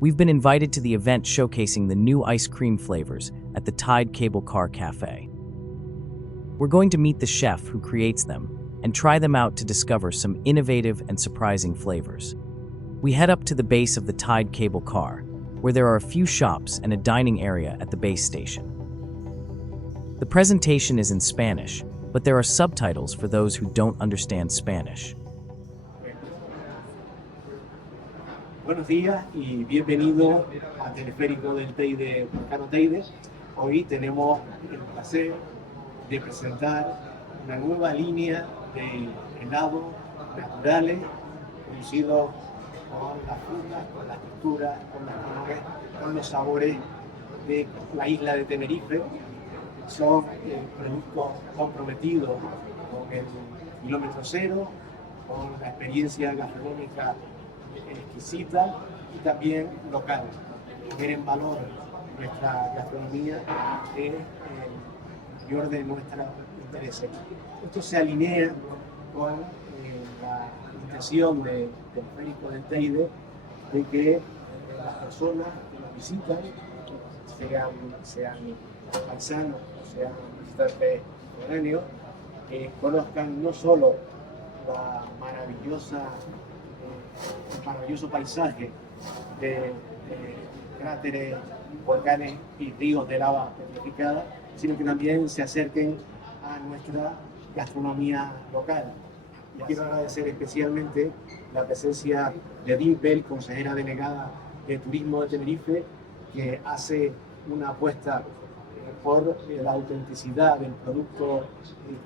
We've been invited to the event showcasing the new ice cream flavors at the Teide Cable Car Cafe. We're going to meet the chef who creates them and try them out to discover some innovative and surprising flavors. We head up to the base of the Teide Cable Car, where there are a few shops and a dining area at the base station. The presentation is in Spanish, but there are subtitles for those who don't understand Spanish. Buenos días y bienvenido al teleférico del Teide, Teide. Hoy tenemos el placer de presentar una nueva línea de helados naturales producidos con las frutas, con las texturas, con los colores, con los sabores de la isla de Tenerife. Son productos comprometidos con el kilómetro cero, con la experiencia gastronómica exquisita y también local. Poner en valor nuestra gastronomía es el mayor de nuestros intereses. Esto se alinea con la intención del teleférico del Teide de que las personas que nos visitan, sean paisanos o sean visitantes foráneos, conozcan no solo el maravilloso paisaje de cráteres, volcanes y ríos de lava petrificada, sino que también se acerquen a nuestra gastronomía local. Y quiero agradecer especialmente la presencia de Dimpel, consejera delegada de Turismo de Tenerife, que hace una apuesta por la autenticidad del producto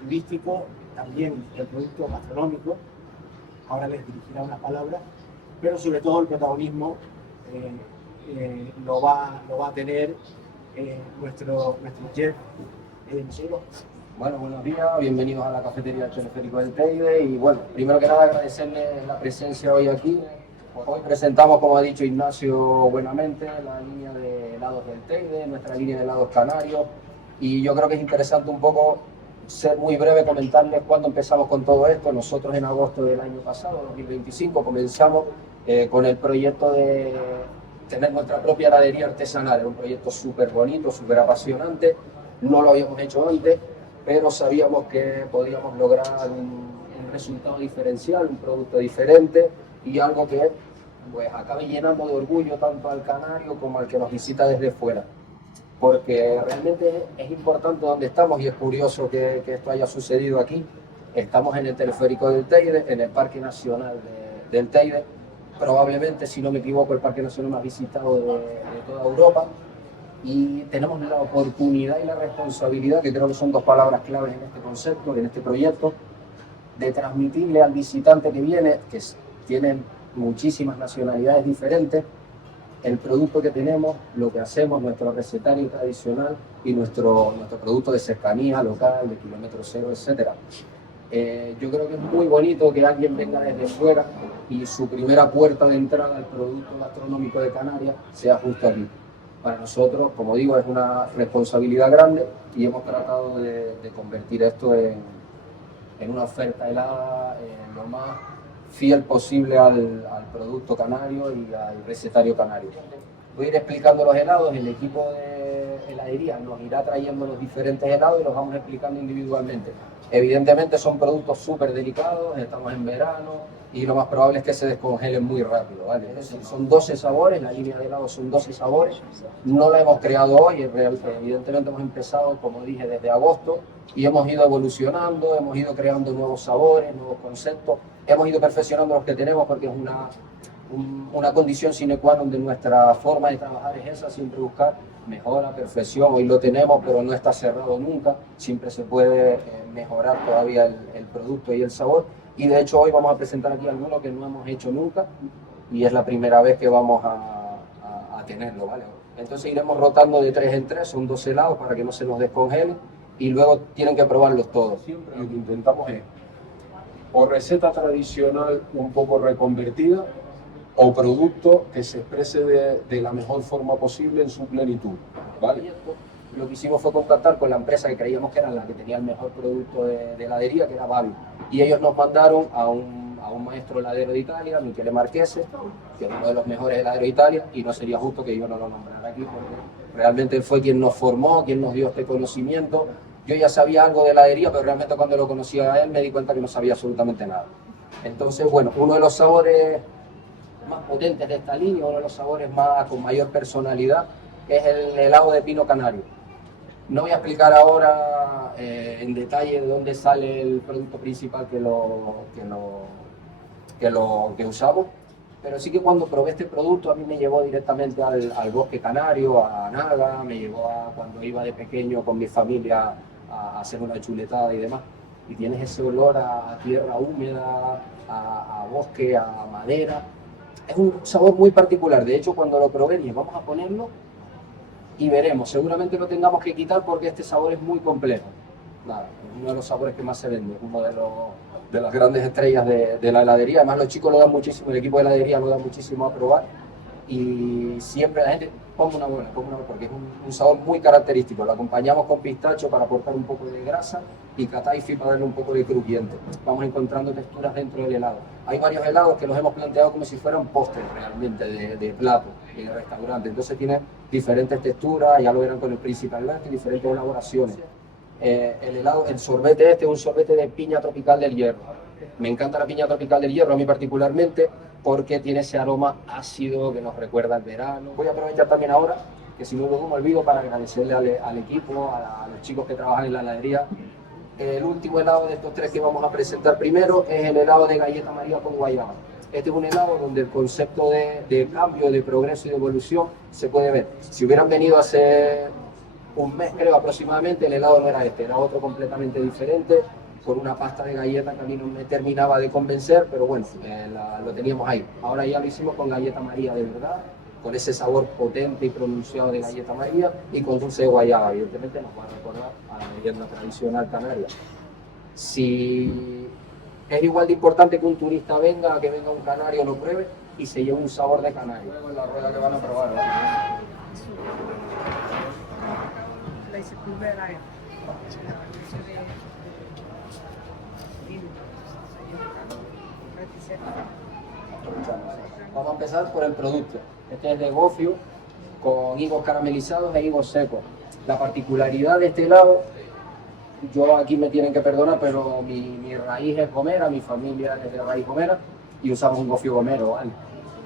turístico, también del producto gastronómico. Ahora les dirigirá una palabra, pero sobre todo el protagonismo lo va a tener nuestro chef. Bueno, buenos días, bienvenidos a la cafetería del teleférico del Teide y bueno, primero que nada agradecerles la presencia hoy aquí. Hoy presentamos, como ha dicho Ignacio buenamente, la línea de helados del Teide, nuestra línea de helados canarios, y yo creo que es interesante un poco ser muy breve, comentarles cuándo empezamos con todo esto. Nosotros en agosto del año pasado, 2025, comenzamos con el proyecto de tener nuestra propia heladería artesanal. Era un proyecto súper bonito, súper apasionante, no lo habíamos hecho antes, pero sabíamos que podíamos lograr un resultado diferencial, un producto diferente y algo que pues acabe llenando de orgullo tanto al canario como al que nos visita desde fuera. Porque realmente es importante donde estamos y es curioso que esto haya sucedido aquí. Estamos en el teleférico del Teide, en el Parque Nacional del Teide, probablemente, si no me equivoco, el Parque Nacional más visitado de toda Europa, y tenemos la oportunidad y la responsabilidad, que creo que son dos palabras claves en este concepto, en este proyecto, de transmitirle al visitante que viene, que tienen muchísimas nacionalidades diferentes, el producto que tenemos, lo que hacemos, nuestro recetario tradicional y nuestro producto de cercanía local, de kilómetro cero, etc. Yo creo que es muy bonito que alguien venga desde fuera y su primera puerta de entrada al producto gastronómico de Canarias sea justo aquí. Para nosotros, como digo, es una responsabilidad grande y hemos tratado de convertir esto en una oferta helada lo más fiel posible al producto canario y al recetario canario. Voy a ir explicando los helados, el equipo de heladería nos irá trayendo los diferentes helados y los vamos explicando individualmente. Evidentemente son productos súper delicados, estamos en verano y lo más probable es que se descongelen muy rápido, ¿vale? Es decir, son 12 sabores, la línea de helados son 12 sabores, no la hemos creado hoy, evidentemente hemos empezado, como dije, desde agosto y hemos ido evolucionando, hemos ido creando nuevos sabores, nuevos conceptos, hemos ido perfeccionando los que tenemos porque es una condición sine qua non de nuestra forma de trabajar, es esa, siempre buscar mejora, perfección. Hoy lo tenemos, pero no está cerrado nunca, siempre se puede mejorar todavía el producto y el sabor. Y de hecho hoy vamos a presentar aquí alguno que no hemos hecho nunca y es la primera vez que vamos a tenerlo, ¿vale? Entonces iremos rotando de 3 en 3, son 2 helados para que no se nos descongelen y luego tienen que probarlos todos. Siempre lo que intentamos es o receta tradicional un poco reconvertida o producto que se exprese de la mejor forma posible en su plenitud, ¿vale? Lo que hicimos fue contactar con la empresa que creíamos que era la que tenía el mejor producto de heladería, que era Babi, y ellos nos mandaron a un maestro heladero de Italia, Michele Marchese, que es uno de los mejores heladeros de Italia, y no sería justo que yo no lo nombrara aquí, porque realmente él fue quien nos formó, quien nos dio este conocimiento. Yo ya sabía algo de heladería, pero realmente cuando lo conocí a él me di cuenta que no sabía absolutamente nada. Entonces, bueno, uno de los sabores más potentes de esta línea, uno de los sabores con mayor personalidad, es el helado de pino canario. No voy a explicar ahora en detalle de dónde sale el producto principal que usamos, pero sí que cuando probé este producto a mí me llevó directamente al bosque canario, a Naga, me llevó a cuando iba de pequeño con mi familia a hacer una chuletada y demás. Y tienes ese olor a tierra húmeda, a bosque, a madera. Es un sabor muy particular. De hecho, cuando lo probé dije, vamos a ponerlo y veremos. Seguramente lo tengamos que quitar porque este sabor es muy complejo. Nada, es uno de los sabores que más se vende, uno de las grandes estrellas de la heladería. Además, los chicos lo dan muchísimo, el equipo de heladería lo da muchísimo a probar. Y siempre la gente, ponme una buena, porque es un sabor muy característico. Lo acompañamos con pistacho para aportar un poco de grasa y cataifi para darle un poco de crujiente. Vamos encontrando texturas dentro del helado. Hay varios helados que los hemos planteado como si fueran postres realmente de plato en el restaurante. Entonces tiene diferentes texturas, ya lo verán con el príncipe Alberto, y diferentes elaboraciones. El sorbete este es un sorbete de piña tropical del hierro. Me encanta la piña tropical del hierro a mí particularmente, porque tiene ese aroma ácido que nos recuerda al verano. Voy a aprovechar también ahora, que si no luego me olvido, para agradecerle al equipo, a los chicos que trabajan en la heladería. El último helado de estos tres que vamos a presentar primero es el helado de galleta María con guayaba. Este es un helado donde el concepto de cambio, de progreso y de evolución se puede ver. Si hubieran venido hace un mes, creo aproximadamente, el helado no era este, era otro completamente diferente, con una pasta de galleta que a mí no me terminaba de convencer, pero bueno, lo teníamos ahí. Ahora ya lo hicimos con galleta María de verdad, con ese sabor potente y pronunciado de galleta María y con dulce de guayaba. Evidentemente nos va a recordar a la merienda tradicional canaria. Si es igual de importante que un turista venga, que venga un canario, lo pruebe y se lleve un sabor de canario. En la rueda que van a probar, ¿no? Vamos a empezar por el producto. Este es de gofio con higos caramelizados e higos secos. La particularidad de este helado, yo aquí me tienen que perdonar, pero mi raíz es gomera, mi familia es de raíz gomera y usamos un gofio gomero, ¿vale?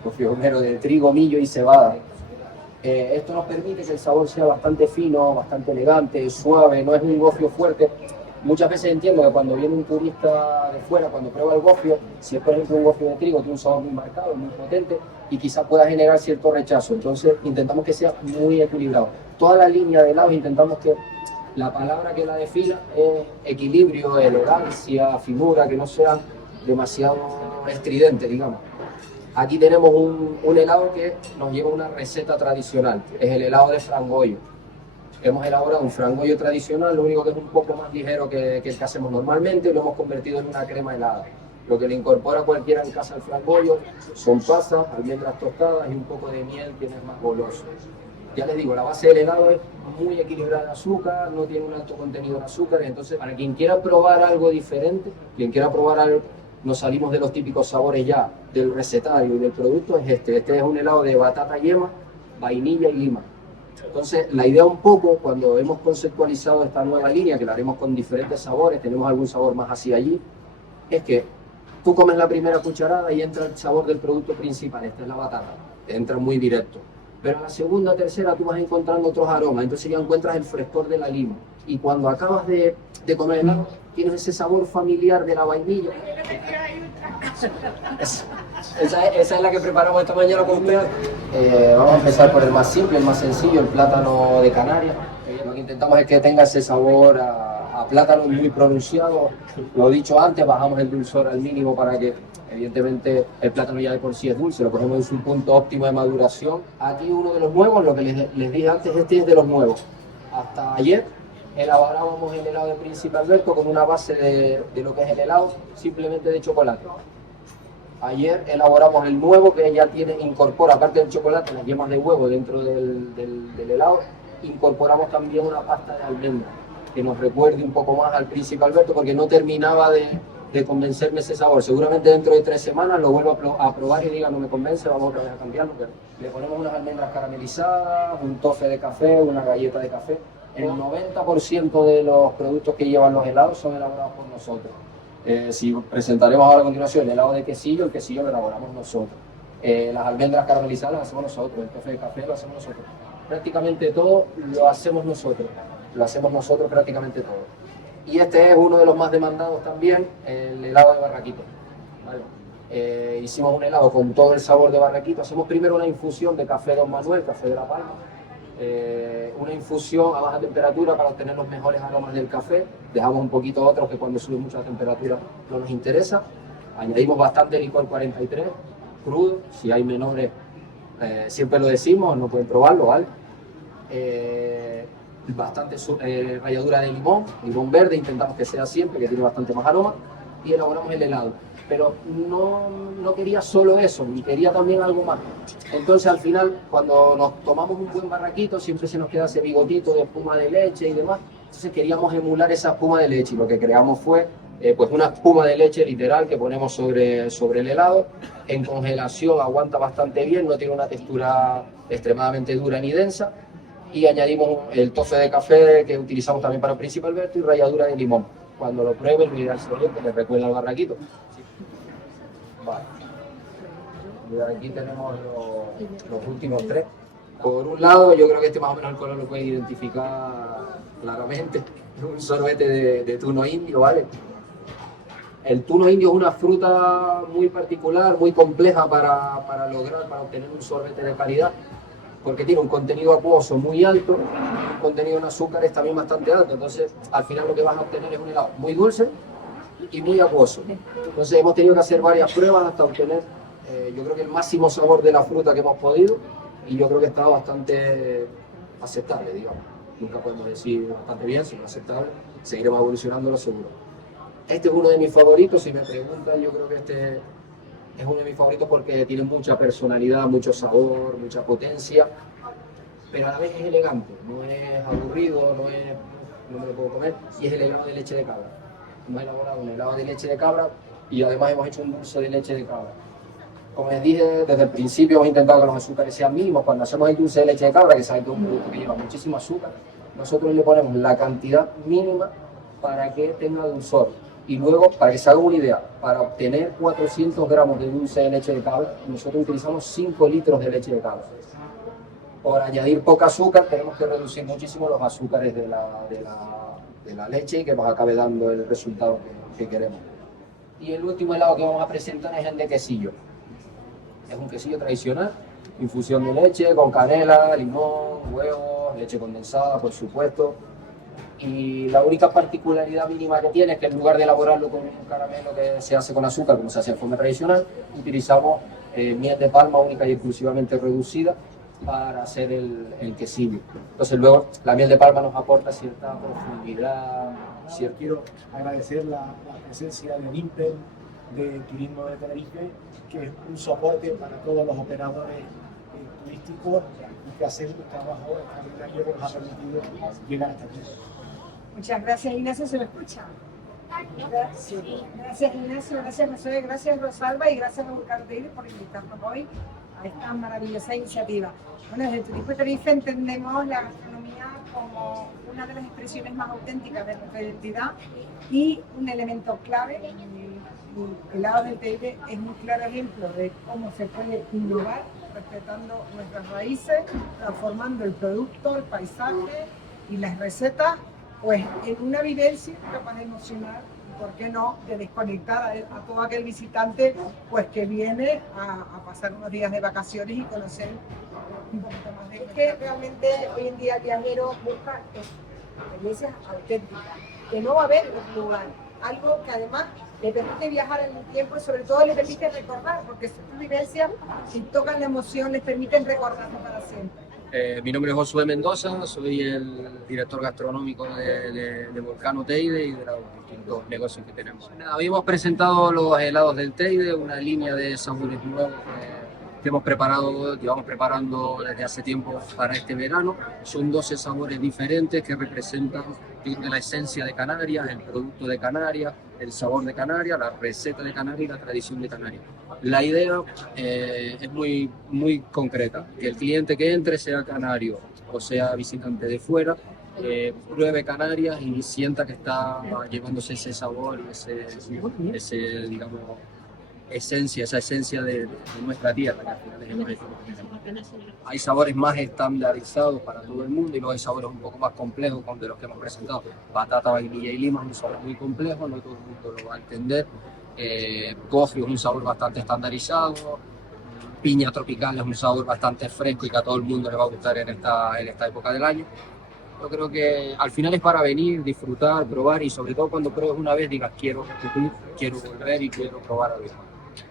Gofio gomero de trigo, millo y cebada. Esto nos permite que el sabor sea bastante fino, bastante elegante, suave, no es un gofio fuerte. Muchas veces entiendo que cuando viene un turista de fuera, cuando prueba el gofio, si es por ejemplo un gofio de trigo, tiene un sabor muy marcado, muy potente y quizás pueda generar cierto rechazo. Entonces intentamos que sea muy equilibrado. Toda la línea de helados intentamos que la palabra que la defina es equilibrio, elegancia, finura, que no sea demasiado estridente, digamos. Aquí tenemos un helado que nos lleva una receta tradicional, es el helado de frangollo. Hemos elaborado un frangollo tradicional, lo único que es un poco más ligero que el que hacemos normalmente, y lo hemos convertido en una crema helada. Lo que le incorpora cualquiera en casa al frangollo son pasas, almendras tostadas y un poco de miel, que es más goloso. Ya les digo, la base del helado es muy equilibrada en azúcar, no tiene un alto contenido en azúcar, entonces para quien quiera probar algo diferente, quien quiera probar algo, nos salimos de los típicos sabores ya del recetario y del producto, es este. Este es un helado de batata yema, vainilla y lima. Entonces, la idea un poco, cuando hemos conceptualizado esta nueva línea, que la haremos con diferentes sabores, tenemos algún sabor más hacia allí, es que tú comes la primera cucharada y entra el sabor del producto principal, esta es la batata, entra muy directo. Pero en la segunda, tercera, tú vas encontrando otros aromas, entonces ya encuentras el frescor de la lima. Y cuando acabas de comer helado, tienes ese sabor familiar de la vainilla. Esa es la que preparamos esta mañana con ustedes. Vamos a empezar por el más simple, el más sencillo, el plátano de Canarias. Lo que intentamos es que tenga ese sabor a plátano muy pronunciado. Lo dicho antes, bajamos el dulzor al mínimo para que, evidentemente, el plátano ya de por sí es dulce, lo cogemos en su punto óptimo de maduración. Aquí uno de los nuevos, lo que les dije antes, este es de los nuevos. Hasta ayer elaborábamos el helado de Príncipe Alberto con una base de lo que es el helado, simplemente de chocolate. Ayer elaboramos el nuevo que ya incorpora, aparte del chocolate, las yemas de huevo dentro del helado, incorporamos también una pasta de almendra que nos recuerde un poco más al Príncipe Alberto, porque no terminaba de convencerme ese sabor. Seguramente dentro de 3 semanas lo vuelvo a probar y diga no me convence, vamos otra vez a cambiarlo. Pero le ponemos unas almendras caramelizadas, un tofe de café, una galleta de café. El 90% de los productos que llevan los helados son elaborados por nosotros. Si presentaremos ahora a continuación el helado de quesillo, el quesillo lo elaboramos nosotros. Las almendras caramelizadas las hacemos nosotros, el tofe de café lo hacemos nosotros. Prácticamente todo lo hacemos nosotros prácticamente todo. Y este es uno de los más demandados también, el helado de barraquito. ¿Vale? Hicimos un helado con todo el sabor de barraquito. Hacemos primero una infusión de café Don Manuel, café de La Palma. Una infusión a baja temperatura para obtener los mejores aromas del café. Dejamos un poquito otros que cuando sube mucha temperatura no nos interesa. Añadimos bastante licor 43, crudo. Si hay menores, siempre lo decimos, no pueden probarlo, ¿vale? Bastante ralladura de limón verde, intentamos que sea siempre, que tiene bastante más aroma, y elaboramos el helado. Pero no quería solo eso, quería también algo más. Entonces al final, cuando nos tomamos un buen barraquito, siempre se nos queda ese bigotito de espuma de leche y demás. Entonces queríamos emular esa espuma de leche y lo que creamos fue pues una espuma de leche literal que ponemos sobre el helado. En congelación aguanta bastante bien, no tiene una textura extremadamente dura ni densa. Y añadimos el tofe de café que utilizamos también para el Príncipe Alberto y ralladura de limón. Cuando lo prueben, lo ideal sería que le recuerda al barraquito. Vale. Y aquí tenemos los últimos 3. Por un lado, yo creo que este más o menos el color lo puede identificar claramente. Es un sorbete de tuno indio, ¿vale? El tuno indio es una fruta muy particular, muy compleja para obtener un sorbete de calidad, porque tiene un contenido acuoso muy alto, un contenido en azúcares también bastante alto. Entonces, al final lo que vas a obtener es un helado muy dulce y muy acuoso. Entonces, hemos tenido que hacer varias pruebas hasta obtener, yo creo que el máximo sabor de la fruta que hemos podido, y yo creo que está bastante aceptable, digamos. Nunca podemos decir bastante bien, sino aceptable. Seguiremos evolucionándolo seguro. Este es uno de mis favoritos, si me preguntan, yo creo que este es uno de mis favoritos porque tiene mucha personalidad, mucho sabor, mucha potencia, pero a la vez es elegante, no es aburrido, no me lo puedo comer, y es el helado de leche de cabra. Hemos elaborado un helado de leche de cabra y además hemos hecho un dulce de leche de cabra. Como les dije, desde el principio hemos intentado que los azúcares sean mínimos. Cuando hacemos el dulce de leche de cabra, que sabe que es un producto que lleva muchísimo azúcar, nosotros le ponemos la cantidad mínima para que tenga dulzor. Y luego, para que se haga una idea, para obtener 400 gramos de dulce de leche de cabra, nosotros utilizamos 5 litros de leche de cabra. Por añadir poca azúcar, tenemos que reducir muchísimo los azúcares de la leche y que nos acabe dando el resultado que queremos. Y el último helado que vamos a presentar es el de quesillo. Es un quesillo tradicional, infusión de leche con canela, limón, huevos, leche condensada, por supuesto. Y la única particularidad mínima que tiene es que en lugar de elaborarlo con un caramelo que se hace con azúcar, como se hace en forma tradicional, utilizamos miel de palma única y exclusivamente reducida para hacer el quesillo. Entonces luego la miel de palma nos aporta cierta profundidad. Quiero agradecer la presencia de Impel, de Turismo de Tenerife, que es un soporte para todos los operadores turísticos y que hacen un trabajo extraordinario que nos ha permitido llegar hasta aquí. Muchas gracias, Ignacio. ¿Se me escucha? Gracias, gracias Ignacio, gracias José, gracias Rosalba y gracias a Burbank por invitarnos hoy a esta maravillosa iniciativa. Bueno, desde el Turismo de Tenerife entendemos la gastronomía como una de las expresiones más auténticas de nuestra identidad y un elemento clave. El helado del Teide es un claro ejemplo de cómo se puede innovar respetando nuestras raíces, transformando el producto, el paisaje y las recetas pues en una vivencia capaz de emocionar, y por qué no, de desconectar a todo aquel visitante pues que viene a pasar unos días de vacaciones y conocer un poquito más de. Es que realmente hoy en día el viajero busca experiencias auténticas, que no va a haber en otro lugar, algo que además le permite viajar en el tiempo y sobre todo le permite recordar, porque sus vivencias, si tocan la emoción, les permiten recordarlo para siempre. Mi nombre es Josué Mendoza, soy el director gastronómico de Burbank Teide y de los distintos negocios que tenemos. Habíamos presentado los helados del Teide, una línea de sabores nuevos que hemos preparado, llevamos preparando desde hace tiempo para este verano. Son 12 sabores diferentes que representan la esencia de Canarias, el producto de Canarias, el sabor de Canarias, la receta de Canarias y la tradición de Canarias. La idea es muy, muy concreta, que el cliente que entre, sea canario o sea visitante de fuera, pruebe Canarias y sienta que está llevándose ese sabor, ese digamos, esa esencia de nuestra tierra, que al final es el maíz. Hay sabores más estandarizados para todo el mundo y luego hay sabores un poco más complejos de los que hemos presentado. Batata, vainilla y lima es un sabor muy complejo, no todo el mundo lo va a entender. Gofio es un sabor bastante estandarizado. Piña tropical es un sabor bastante fresco y que a todo el mundo le va a gustar en esta época del año. Yo creo que al final es para venir, disfrutar, probar y sobre todo cuando pruebes una vez digas quiero repetir, quiero volver y quiero probar algo más.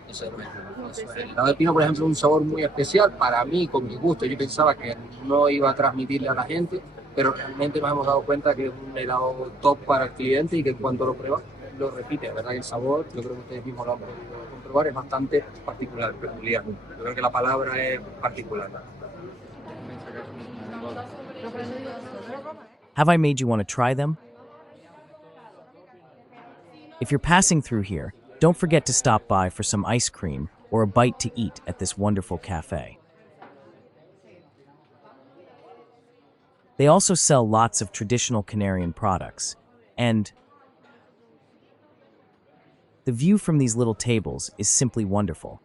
Eso es. El helado de pino, por ejemplo, es un sabor muy especial para mí, con mi gusto. Yo pensaba que no iba a transmitirle a la gente, pero realmente nos hemos dado cuenta que es un helado top para el cliente y que cuando lo prueba lo repite. La verdad que el sabor, yo creo que ustedes mismos lo han podido comprobar, es bastante particular, peculiar. Yo creo que la palabra es particular. Have I made you want to try them? If you're passing through here, don't forget to stop by for some ice cream or a bite to eat at this wonderful cafe. They also sell lots of traditional Canarian products, and the view from these little tables is simply wonderful.